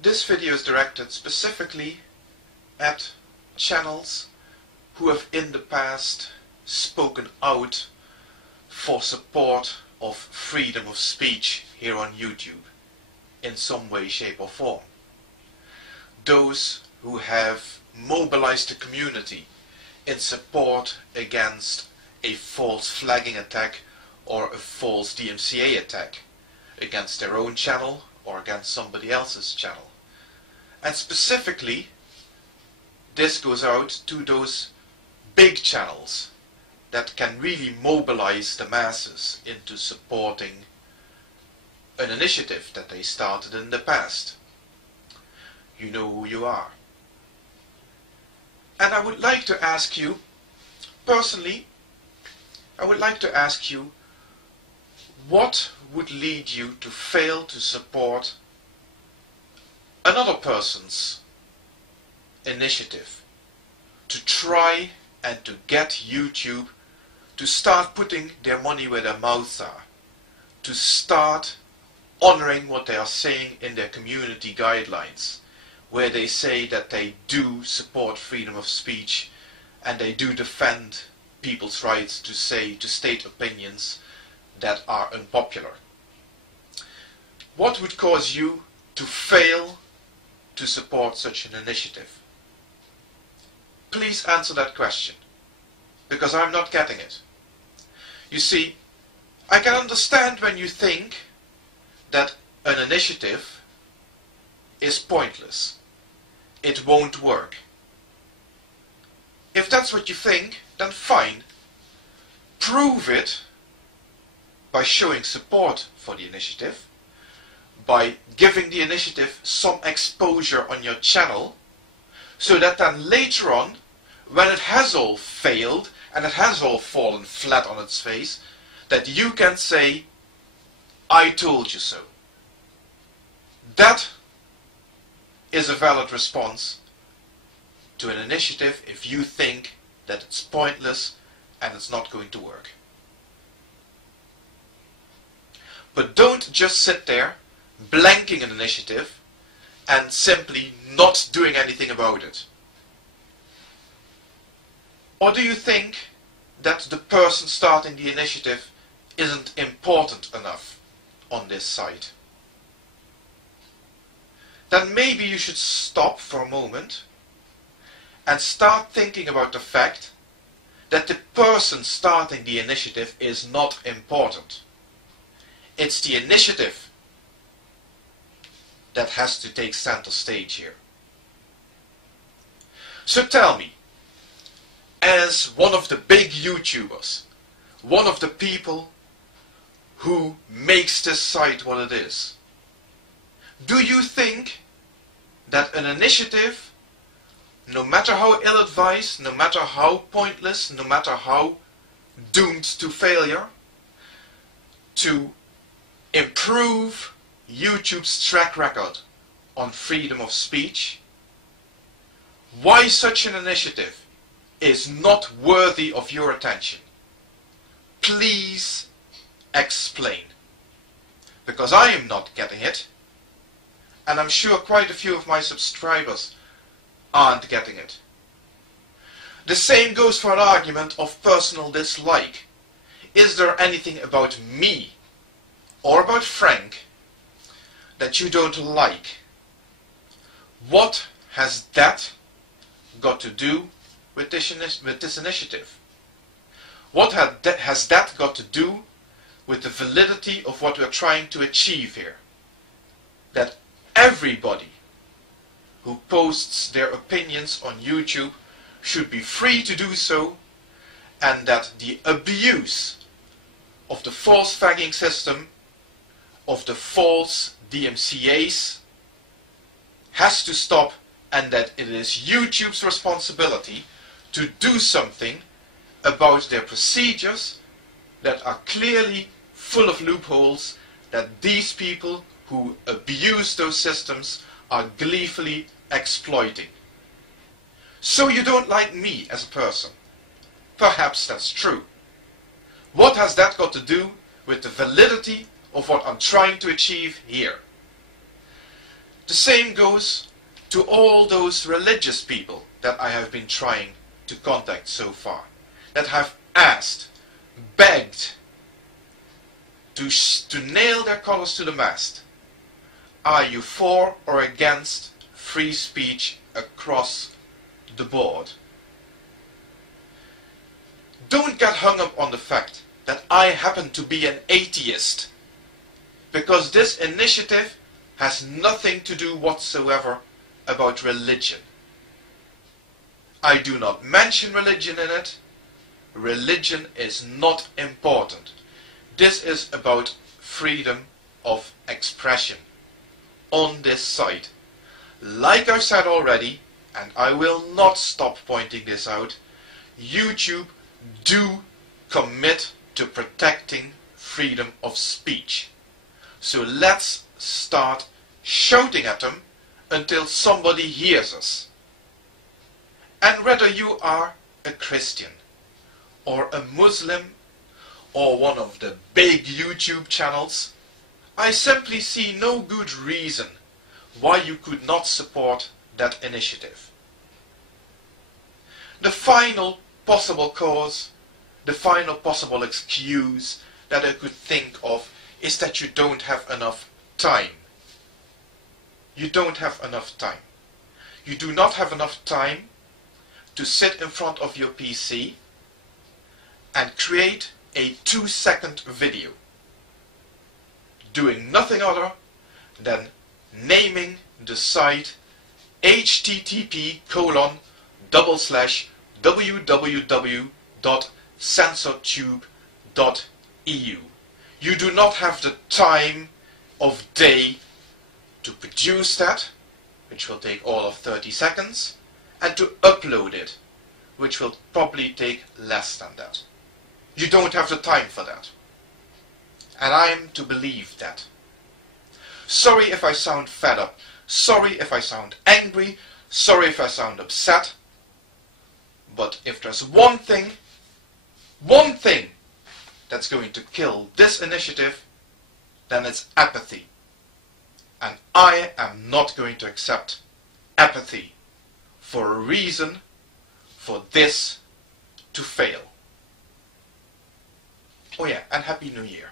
This video is directed specifically at channels who have in the past spoken out for support of freedom of speech here on YouTube in some way, shape or form. Those who have mobilized the community in support against a false flagging attack or a false DMCA attack against their own channel or against somebody else's channel. And specifically, this goes out to those big channels that can really mobilize the masses into supporting an initiative that they started in the past. You know who you are. And I would like to ask you, personally, I would like to ask you, what would lead you to fail to support another person's initiative to try and to get YouTube to start putting their money where their mouths are, to start honoring what they are saying in their community guidelines, where they say that they do support freedom of speech and they do defend people's rights to state opinions that are unpopular. What would cause you to fail to support such an initiative? Please answer that question, because I'm not getting it. You see, I can understand when you think that an initiative is pointless. It won't work. If that's what you think, then fine. Prove it by showing support for the initiative, by giving the initiative some exposure on your channel, so that then later on, when it has all failed and it has all fallen flat on its face, that you can say, I told you so. That is a valid response to an initiative if you think that it's pointless and it's not going to work. But don't just sit there blanking an initiative and simply not doing anything about it. Or do you think that the person starting the initiative isn't important enough on this site? Then maybe you should stop for a moment and start thinking about the fact that the person starting the initiative is not important. It's the initiative that has to take center stage here. So tell me, as one of the big YouTubers, one of the people who makes this site what it is, do you think that an initiative, no matter how ill-advised, no matter how pointless, no matter how doomed to failure, to improve YouTube's track record on freedom of speech, why such an initiative is not worthy of your attention? Please explain. Because I am not getting it, and I'm sure quite a few of my subscribers aren't getting it. The same goes for an argument of personal dislike. Is there anything about me or about Frank that you don't like? What has that got to do with this initiative? What has that got to do with the validity of what we're trying to achieve here? That everybody who posts their opinions on YouTube should be free to do so, and that the abuse of the false flagging system, of the false DMCAs, has to stop, and that it is YouTube's responsibility to do something about their procedures that are clearly full of loopholes, that these people who abuse those systems are gleefully exploiting. So you don't like me as a person. Perhaps that's true. What has that got to do with the validity of what I'm trying to achieve here? The same goes to all those religious people that I have been trying to contact so far, that have asked, begged to nail their colors to the mast. Are you for or against free speech across the board? Don't get hung up on the fact that I happen to be an atheist, because this initiative has nothing to do whatsoever about religion. I do not mention religion in it. Religion is not important. This is about freedom of expression on this site. Like I said already, and I will not stop pointing this out, YouTube do commit to protecting freedom of speech. So let's start shouting at them until somebody hears us. And whether you are a Christian or a Muslim or one of the big YouTube channels, I simply see no good reason why you could not support that initiative. The final possible cause, the final possible excuse that I could think of is that you don't have enough time. You don't have enough time. You do not have enough time to sit in front of your PC and create a 2-second video doing nothing other than naming the site http://www.censortube.eu. You do not have the time of day to produce that, which will take all of 30 seconds, and to upload it, which will probably take less than that. You don't have the time for that. And I am to believe that. Sorry if I sound fed up. Sorry if I sound angry. Sorry if I sound upset. But if there's one thing that's going to kill this initiative, then it's apathy. And I am not going to accept apathy for a reason for this to fail. Oh yeah, and Happy New Year.